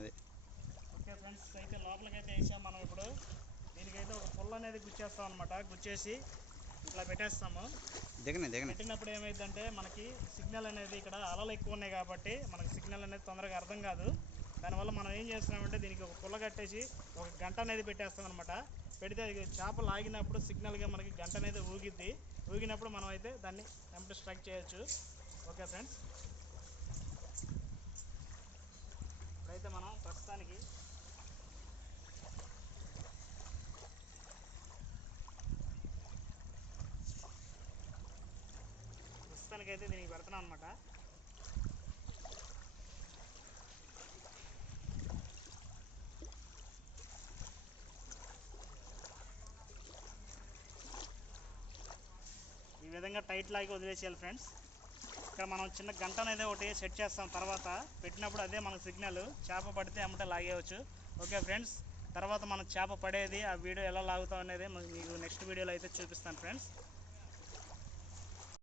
అది okay friends, అయితే లోపలికైతే వేసాం మనం. ఇప్పుడు దీనికైతే ఒక పుల్ల అనేది గుచ్చేస్తాం అనమాట. గుచ్చేసి ఇట్లా పెట్టేస్తాము. పెట్టినప్పుడు ఏమైందంటే మనకి సిగ్నల్ అనేది ఇక్కడ అలలు ఎక్కువ ఉన్నాయి కాబట్టి మనకి సిగ్నల్ అనేది తొందరగా అర్థం కాదు. దానివల్ల మనం ఏం చేస్తున్నామంటే దీనికి ఒక పుల్ల కట్టేసి ఒక గంట అనేది పెట్టేస్తాం అనమాట. పెడితే చేప లాగినప్పుడు సిగ్నల్గా మనకి గంట అనేది ఊగిద్ది. ఊగినప్పుడు మనం అయితే దాన్ని వెంటనే స్ట్రైక్ చేయొచ్చు. ఓకే ఫ్రెండ్స్, ఇప్పుడైతే మనం ప్రస్తుతానికి అయితే దీనికి పెడుతున్నాం అనమాట. ఈ విధంగా టైట్ లాగి వదిలేసేయాలి ఫ్రెండ్స్. ఇక్కడ మనం చిన్న గంట అనేది ఒకటి సెట్ చేస్తాం. తర్వాత పెట్టినప్పుడు అదే మనకు సిగ్నల్. చేప పడితే అమ్మటే లాగేయచ్చు. ఓకే ఫ్రెండ్స్, తర్వాత మనం చేప పడేది ఆ వీడియో ఎలా లాగుతాం అనేది మీకు నెక్స్ట్ వీడియోలో అయితే చూపిస్తాను ఫ్రెండ్స్.